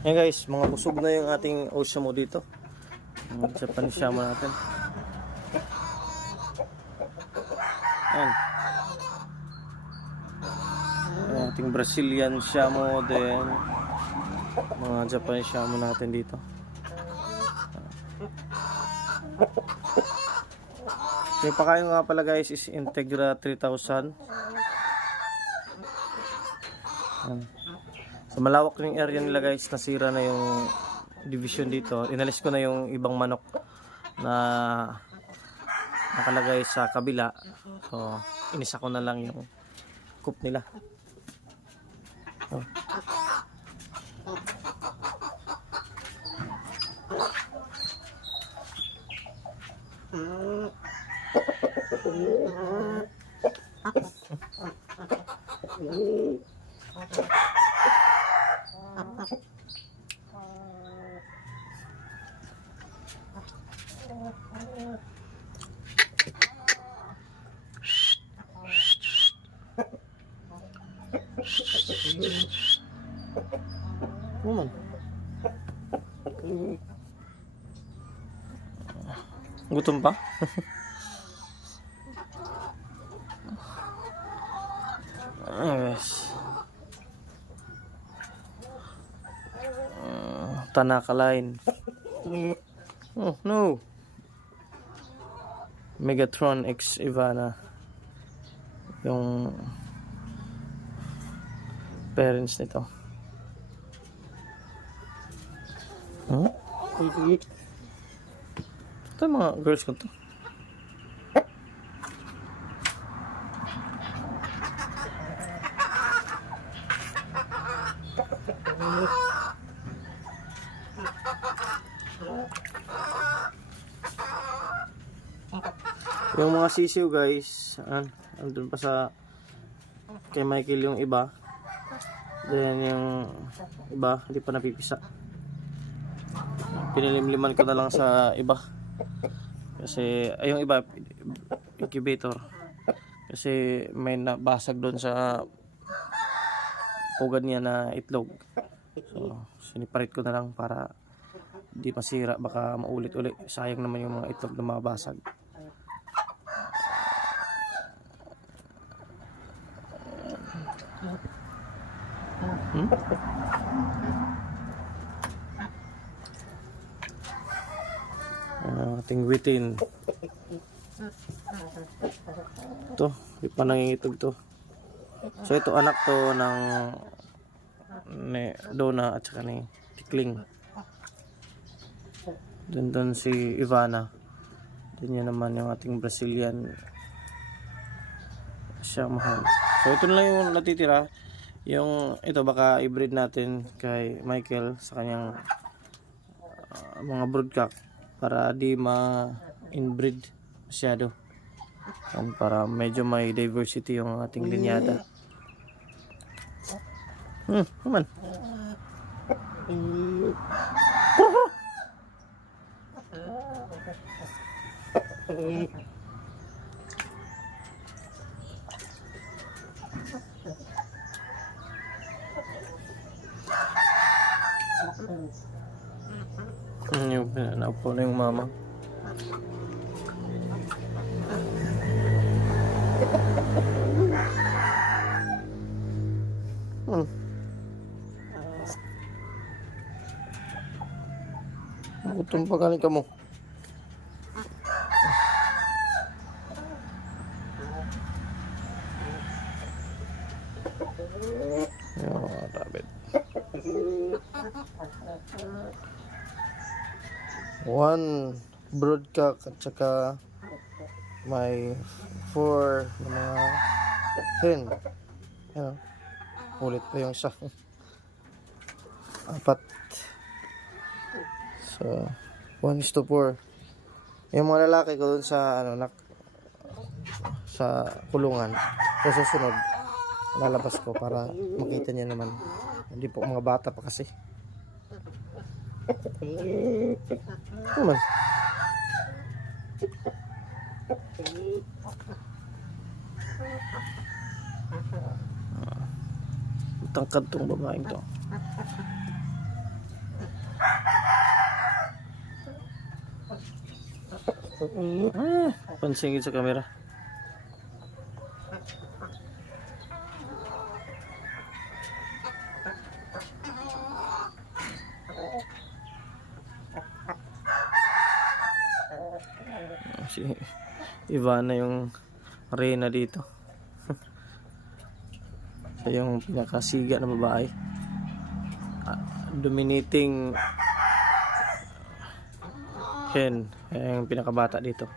Yan guys, mga busog na yung ating Osamo dito. Japanese Shamo natin. Yan. Yung ating Brazilian Shamo din. Mga Japanese Shamo natin dito. Yung pakain nga pala guys is Integra 3000. Yan. Sa malawak yung area nila guys, nasira na yung division dito. Inalis ko na yung ibang manok na nakalagay sa kabila. So, inisa ko na lang yung coop nila. Oh. Man. Gutom pa? Yes. Tanaka line. Oh no. Megatron X Ivana. Yung parents nito. Huh? Ito yung mga girls ko to. Yung mga sisiw guys, andun pa sa kay Michael yung iba. Then yung iba hindi pa napipisa. Pinilimliman ko na lang sa iba. Kasi ay yung iba incubator. Kasi may nabasag doon sa pugad niya na itlog. So siniparit ko na lang para di masira, baka maulit-ulit. Sayang naman yung mga itlog na mabasag. Ating witin. Ito, di pa nangingitog to. So ito anak to ng ni Dona at saka ni Tikling. Doon si Ivana. Doon yan naman yung ating Brazilian Shamahan. So ito na lang yung natitira. Yung ito baka i-breed natin kay Michael sa kanyang mga broodcock para di ma-inbreed masyado. Para medyo may diversity yung ating linyada. Naman. Yung naupo na yung mama. Gutom pa galing ka mo. Rabbit. One broodcock at saka may 4 na mga hen. Yan, ulit pa yung isa. 4. So 1:4. Yung mga lalaki ko dun sa sa kulungan. Sa susunod lalabas ko para makita niya naman. Hindi po mga bata pa kasi. Naman. tangkad tong babaeng to. Pansingit sa camera. Si Ivana yung reyna dito. Siya yung pinakasiga na babae. Dominating hen, yung pinakabata dito.